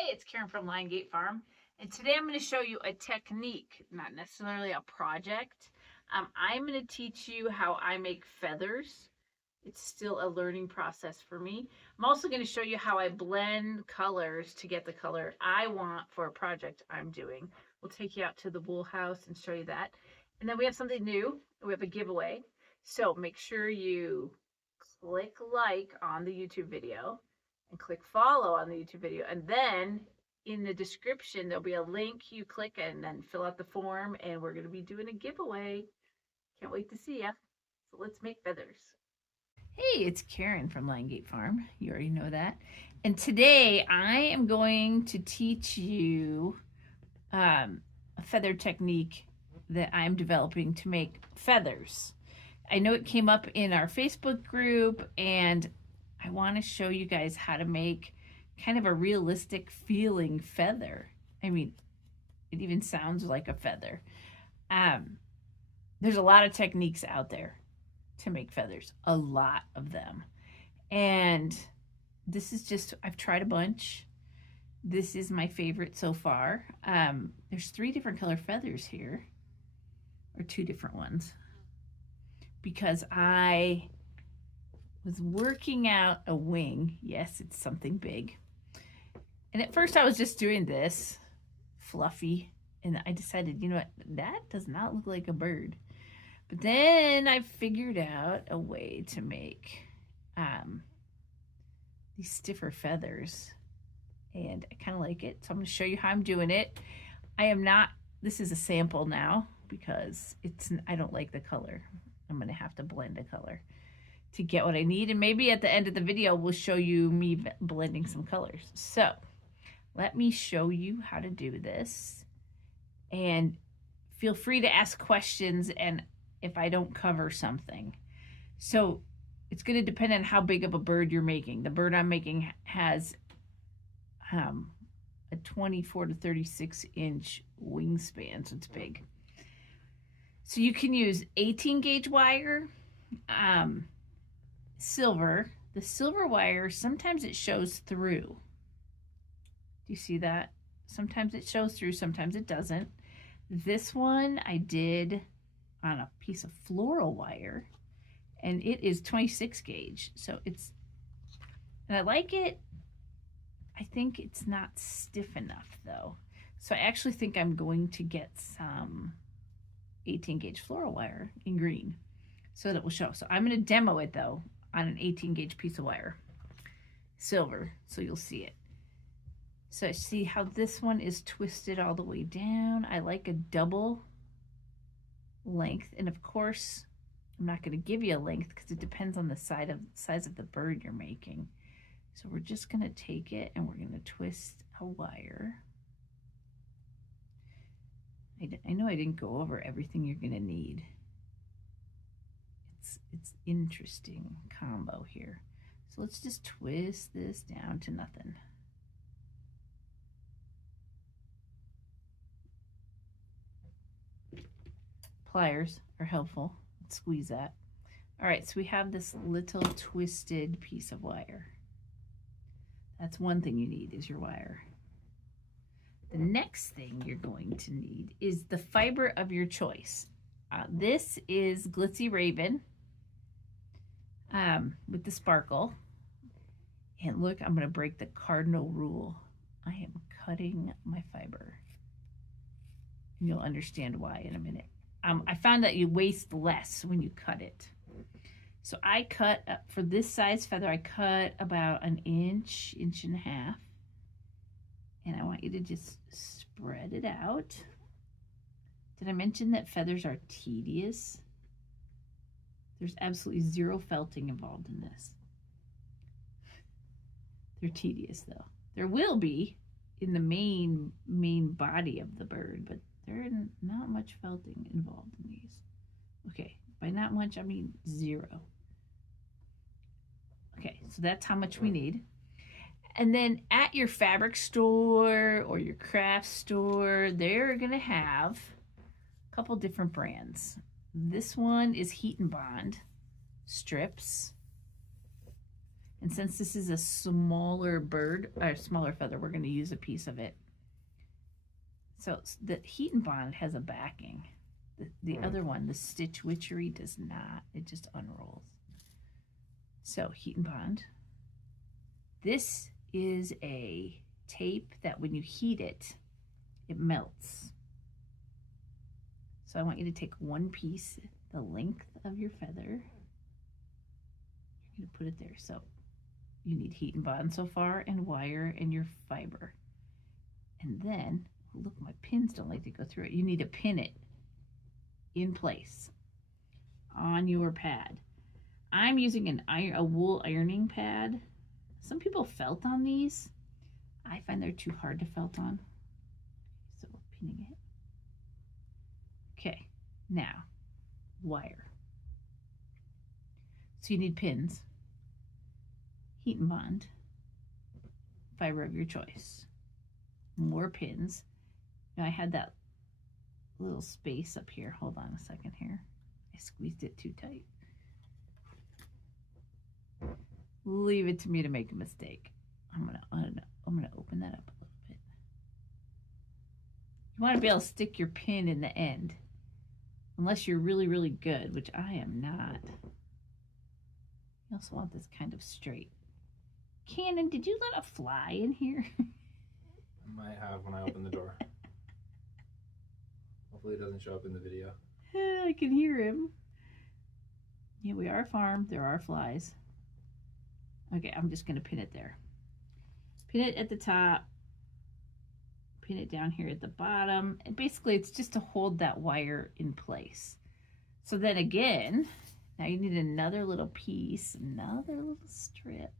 Hey, it's Karen from Liongate Farm, and today I'm going to show you a technique, not necessarily a project. I'm going to teach you how I make feathers. It's still a learning process for me. I'm also going to show you how I blend colors to get the color I want for a project I'm doing. We'll take you out to the wool house and show you that. And then we have something new. We have a giveaway. So make sure you click like on the YouTube video and click follow on the YouTube video. And then in the description, there'll be a link you click and then fill out the form. And we're going to be doing a giveaway. Can't wait to see ya. So let's make feathers. Hey, it's Karen from Liongate Farm. You already know that. And today I am going to teach you a feather technique that I'm developing to make feathers. I know it came up in our Facebook group, and I want to show you guys how to make kind of a realistic feeling feather. I mean, it even sounds like a feather. There's a lot of techniques out there to make feathers, a lot of them. And this is just, I've tried a bunch. This is my favorite so far. There's 3 different color feathers here, or 2 different ones, because I was working out a wing. Yes, it's something big. And at first I was just doing this fluffy, and I decided, you know what, that does not look like a bird. But then I figured out a way to make these stiffer feathers, and I kind of like it. So I'm going to show you how I'm doing it. This is a sample now because I don't like the color. I'm going to have to blend a color to get what I need. And maybe at the end of the video, we'll show you me blending some colors. So let me show you how to do this. And feel free to ask questions and if I don't cover something. So it's going to depend on how big of a bird you're making. The bird I'm making has a 24 to 36 inch wingspan, so it's big. So you can use 18 gauge wire, silver. The silver wire, sometimes it shows through. Do you see that? Sometimes it shows through, sometimes it doesn't. This one I did on a piece of floral wire, and it is 26 gauge. So and I like it. I think it's not stiff enough though. So I actually think I'm going to get some 18 gauge floral wire in green so that it will show. So I'm going to demo it though on an 18 gauge piece of wire, silver, so you'll see it. So see how this one is twisted all the way down. I like a double length, and of course I'm not going to give you a length because it depends on the size of the bird you're making. So we're just going to take it and we're going to twist a wire. I know I didn't go over everything you're going to need. It's interesting combo here. So let's just twist this down to nothing. Pliers are helpful. Let's squeeze that. All right, so we have this little twisted piece of wire. That's one thing you need, is your wire. The next thing you're going to need is the fiber of your choice. This is Glitzy Raven with the sparkle. And look, I'm going to break the cardinal rule. I am cutting my fiber. And you'll understand why in a minute. I found that you waste less when you cut it. So I cut, for this size feather, I cut about an inch, inch and a half. And I want you to just spread it out. Did I mention that feathers are tedious? There's absolutely zero felting involved in this. They're tedious though. There will be in the main body of the bird, but there's not much felting involved in these. Okay, by not much, I mean 0. Okay, so that's how much we need. And then at your fabric store or your craft store, they're gonna have a couple different brands. This one is Heat and Bond strips. And since this is a smaller bird, or smaller feather, we're going to use a piece of it. So the heat and bond has a backing. The other one, the stitch witchery, does not. It just unrolls. So heat and bond. This is a tape that when you heat it, it melts. So I want you to take one piece, the length of your feather. You're going to put it there. So you need heat and bond so far, and wire, and your fiber. And then, look, my pins don't like to go through it. You need to pin it in place on your pad. I'm using a wool ironing pad. Some people felt on these. I find they're too hard to felt on. So we're pinning it. Okay, now wire. So you need pins, heat and bond, fiber of your choice, more pins. Now I had that little space up here. Hold on a second here. I squeezed it too tight. Leave it to me to make a mistake. I'm gonna open that up a little bit. You want to be able to stick your pin in the end, unless you're really, really good, which I am not. You also want this kind of straight. Cannon, did you let a fly in here? I might have when I open the door. Hopefully it doesn't show up in the video. I can hear him. Yeah, we are a farm. There are flies. Okay, I'm just going to pin it there. Pin it at the top. Pin it down here at the bottom. And basically, it's just to hold that wire in place. So then again, now you need another little piece, another little strip.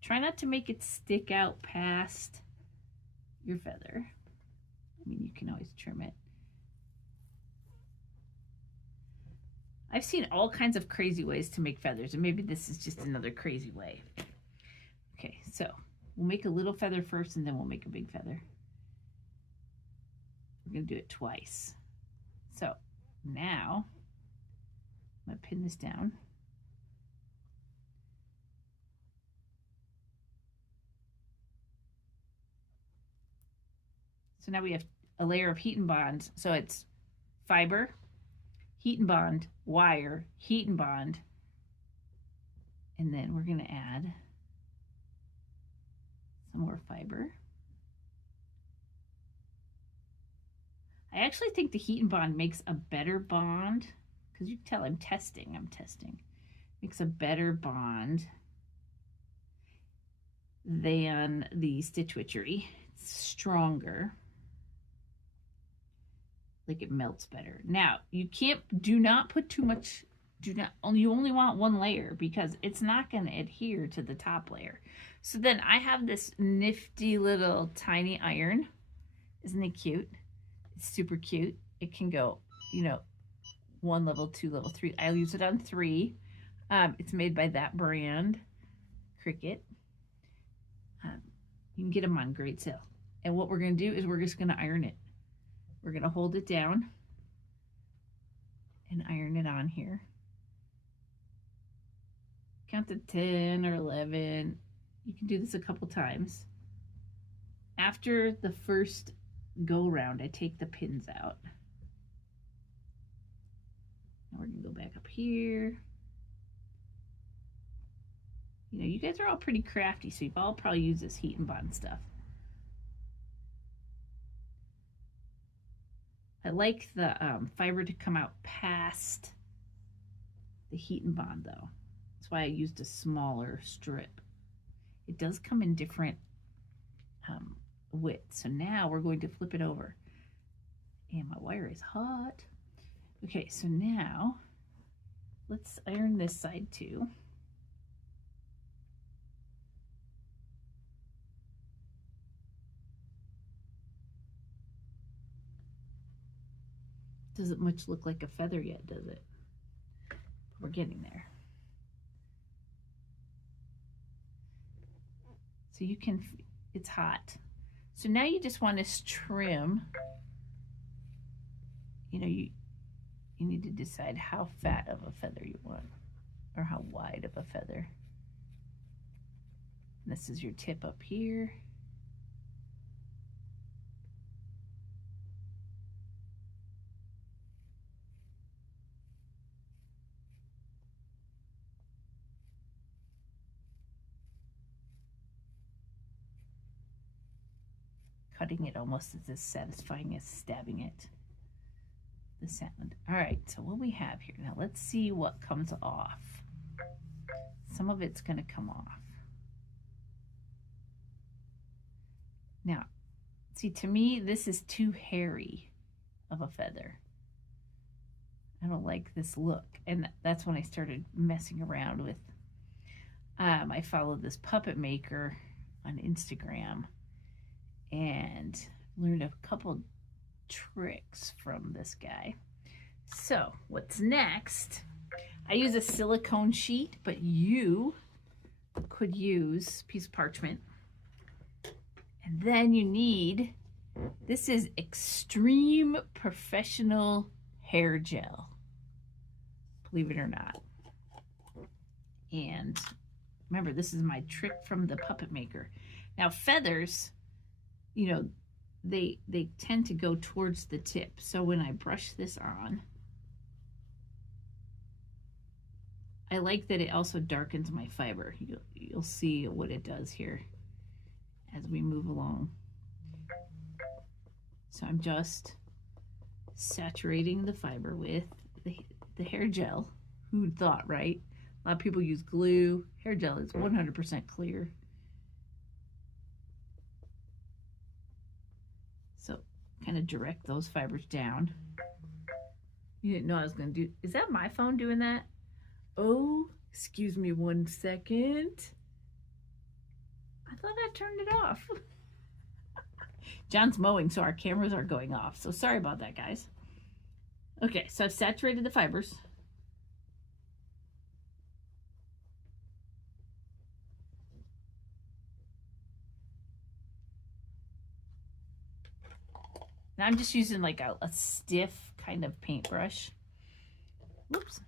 Try not to make it stick out past your feather. I mean, you can always trim it. I've seen all kinds of crazy ways to make feathers, and maybe this is just another crazy way. Okay, so we'll make a little feather first, and then we'll make a big feather. We're going to do it twice. So now I'm going to pin this down. So now we have a layer of heat and bond. So it's fiber, heat and bond, wire, heat and bond, and then we're going to add some more fiber. I actually think the heat and bond makes a better bond, because you can tell I'm testing. Makes a better bond than the stitch witchery. It's stronger. Like it melts better. Now, do not put too much, you only want one layer, because it's not going to adhere to the top layer. So then I have this nifty little tiny iron. Isn't it cute? It's super cute. It can go, 1 level, 2 level, 3. I'll use it on 3. It's made by that brand, Cricket. You can get them on great sale. And what we're going to do is we're just going to iron it. We're going to hold it down and iron it on here. Count to 10 or 11. You can do this a couple times. After the first go round, I take the pins out. Now we're going to go back up here. You guys are all pretty crafty, so you've all probably used this heat and bond stuff. I like the fiber to come out past the heat and bond, though. That's why I used a smaller strip. It does come in different widths. So now we're going to flip it over. And my wire is hot. Okay, so now let's iron this side too. Doesn't much look like a feather yet, does it? We're getting there. So you can, it's hot. So now you just want to trim. You need to decide how fat of a feather you want, or how wide of a feather. This is your tip up here. Cutting it almost is as satisfying as stabbing it. The sound. All right, so what we have here now, let's see what comes off. Some of it's going to come off. Now, see, to me, this is too hairy of a feather. I don't like this look, and that's when I started messing around with. I followed this puppet maker on Instagram and learned a couple tricks from this guy. So what's next? I use a silicone sheet, but you could use a piece of parchment. And then you need, this is Extreme Professional Hair Gel, believe it or not. And remember, this is my trick from the puppet maker. Now feathers, you know, they tend to go towards the tip. So when I brush this on, I like that it also darkens my fiber. You'll see what it does here as we move along. So I'm just saturating the fiber with the hair gel. Who'd thought, right? A lot of people use glue. Hair gel is 100% clear. So kind of direct those fibers down. You didn't know I was going to do. Is that my phone doing that? Oh, excuse me 1 second. I thought I turned it off. John's mowing, so our cameras are going off. So sorry about that, guys. Okay, so I've saturated the fibers. Now I'm just using like a stiff kind of paintbrush. Whoops.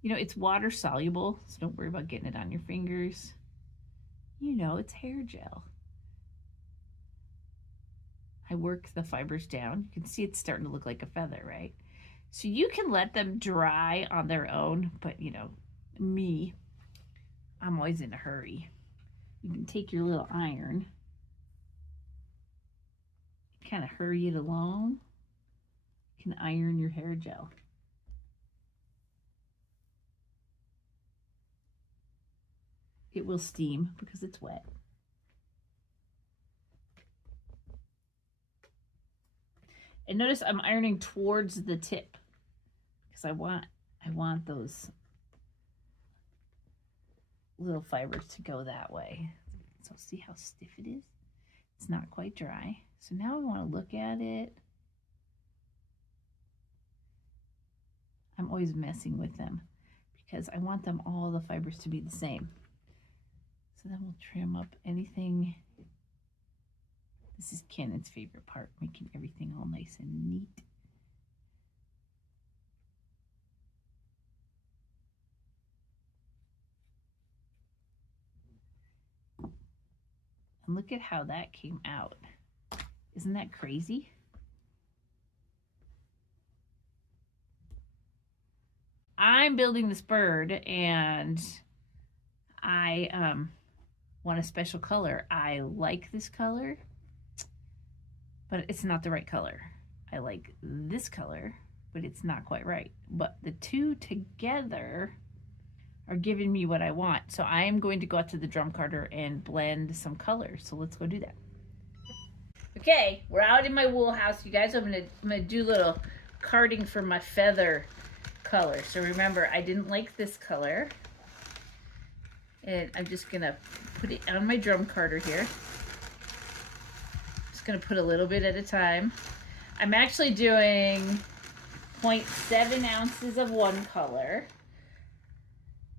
You know, it's water soluble, so don't worry about getting it on your fingers. You know, it's hair gel. I work the fibers down. You can see it's starting to look like a feather, right? So you can let them dry on their own, but you know, me, I'm always in a hurry. You can take your little iron, kind of hurry it along. You can iron your hair gel. It will steam because it's wet. And notice I'm ironing towards the tip because I want those little fibers to go that way. So see how stiff it is? It's not quite dry. So now I want to look at it. I'm always messing with them because I want them all the fibers to be the same. So then we'll trim up anything. This is Kennan's favorite part, making everything all nice and neat. And look at how that came out. Isn't that crazy? I'm building this bird and I want a special color. I like this color, but it's not the right color. I like this color, but it's not quite right. But the two together are giving me what I want. So I am going to go out to the drum carder and blend some colors. So let's go do that. Okay, we're out in my wool house, you guys. I'm gonna do a little carding for my feather color. So remember, I didn't like this color. And I'm just gonna put it on my drum carder here. Just gonna put a little bit at a time. I'm actually doing 0.7 ounces of one color.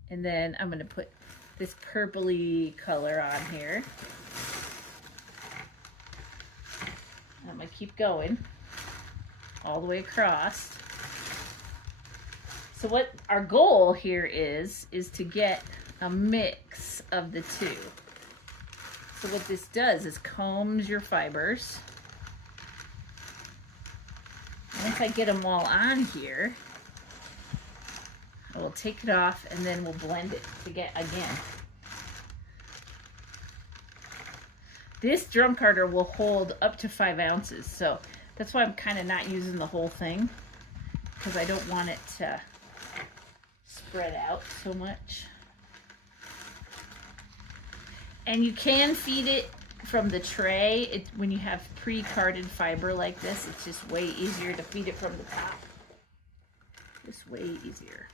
And then I'm gonna put this purpley color on here. I'm gonna keep going all the way across. So what our goal here is to get a mix of the two. So what this does is combs your fibers. Once I get them all on here, I will take it off and then we'll blend it to get again. This drum carder will hold up to 5 ounces, so that's why I'm kind of not using the whole thing, because I don't want it to spread out so much. And you can feed it from the tray. When you have pre-carded fiber like this, it's just way easier to feed it from the top. Just way easier.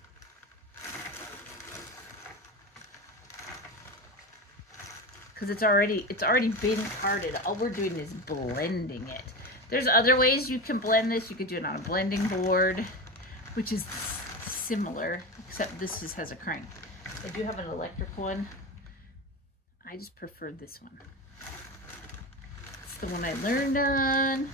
Because it's already been carded. All we're doing is blending it. There's other ways you can blend this. You could do it on a blending board, which is similar, except this just has a crank. I do have an electric one. I just prefer this one. It's the one I learned on.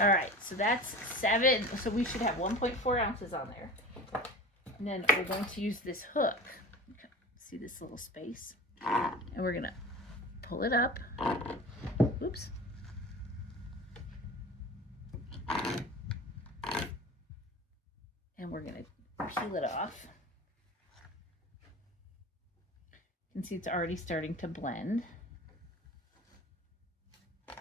All right, so that's 7. So we should have 1.4 ounces on there. And then we're going to use this hook. See this little space? And we're going to pull it up. Oops. And we're going to peel it off. You can see it's already starting to blend. All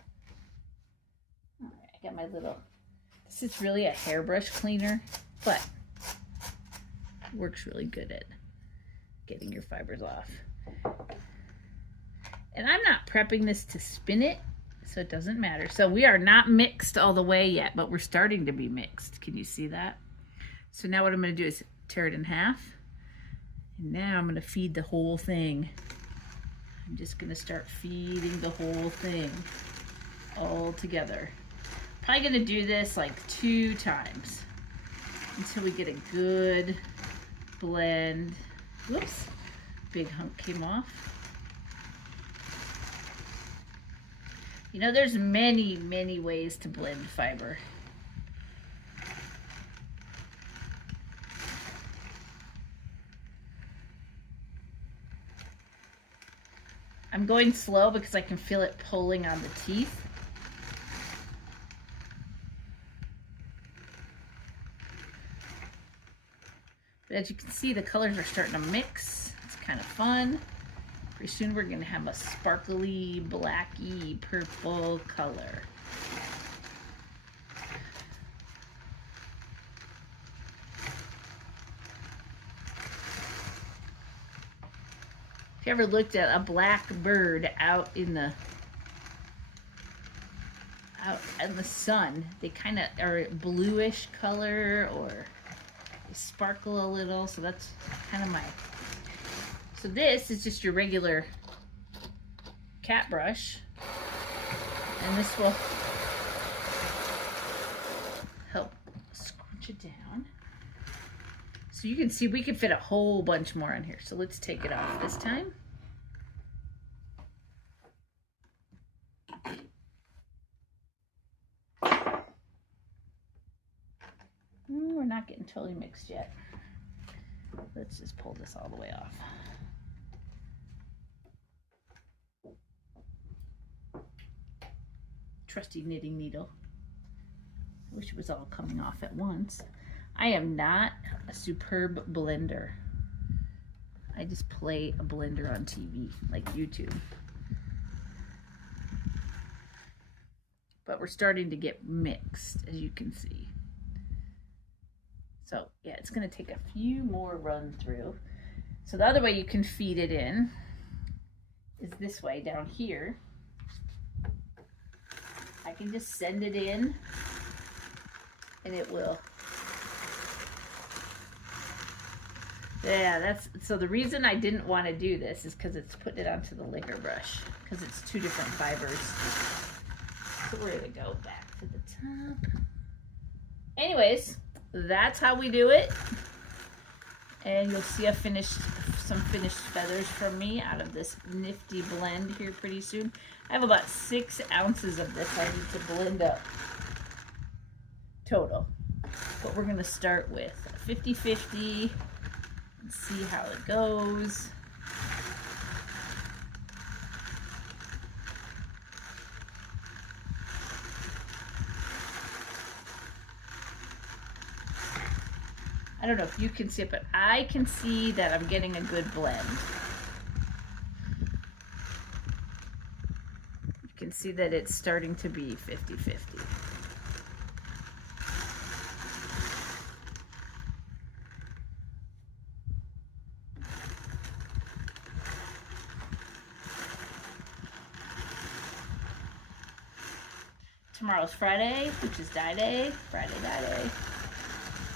right, I got my little, this is really a hairbrush cleaner, but works really good at getting your fibers off. And I'm not prepping this to spin it, so it doesn't matter. So we are not mixed all the way yet, but we're starting to be mixed. Can you see that? So now what I'm going to do is tear it in half. And now I'm going to feed the whole thing. I'm just going to start feeding the whole thing all together. Probably going to do this like 2 times until we get a good blend. Whoops, big hunk came off. You know, there's many, many ways to blend fiber. I'm going slow because I can feel it pulling on the teeth. But as you can see, the colors are starting to mix. It's kind of fun. Pretty soon we're going to have a sparkly, blacky, purple color. If you ever looked at a black bird out in the sun, they kind of are bluish color, or they sparkle a little. So that's kind of my. So this is just your regular cat brush, and this will help scrunch it down. So you can see we can fit a whole bunch more in here. So let's take it off this time. We're not getting totally mixed yet. Let's just pull this all the way off. Trusty knitting needle. I wish it was all coming off at once. I am not a superb blender. I just play a blender on TV, like YouTube. But we're starting to get mixed, as you can see. So yeah, it's gonna take a few more run through. So the other way you can feed it in is this way down here. I can just send it in and it will. Yeah, that's, so the reason I didn't want to do this is because it's putting it onto the liquor brush, because it's 2 different fibers. So we're gonna go back to the top. Anyways, that's how we do it. And you'll see some finished feathers from me out of this nifty blend here pretty soon. I have about 6 ounces of this I need to blend up total. But we're gonna start with 50-50 and see how it goes. I don't know if you can see it, but I can see that I'm getting a good blend. You can see that it's starting to be 50-50. Tomorrow's Friday, which is dye day. Friday dye day.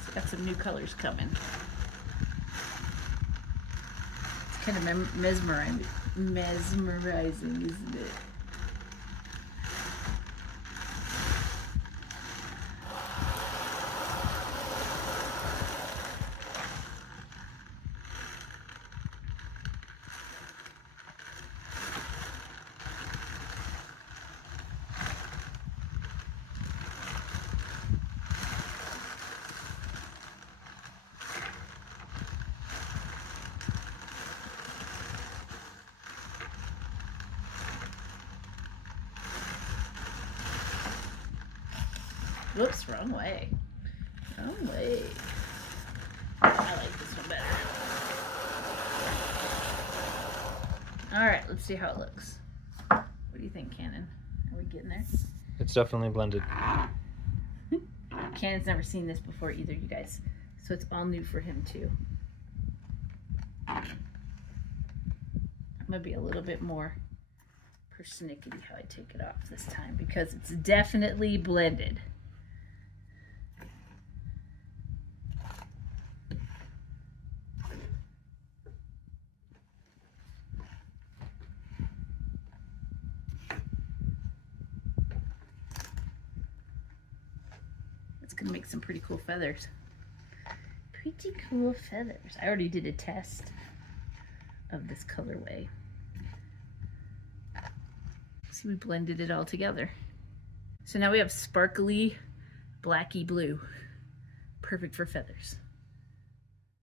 So got some new colors coming. It's kind of mesmerizing, isn't it? Whoops, wrong way. Wrong way. I like this one better. Alright, let's see how it looks. What do you think, Cannon? Are we getting there? It's definitely blended. Cannon's never seen this before either, you guys. So it's all new for him too. I'm gonna be a little bit more persnickety how I take it off this time because it's definitely blended. It's gonna make some pretty cool feathers. Pretty cool feathers. I already did a test of this colorway. See, we blended it all together. So now we have sparkly, blacky blue. Perfect for feathers.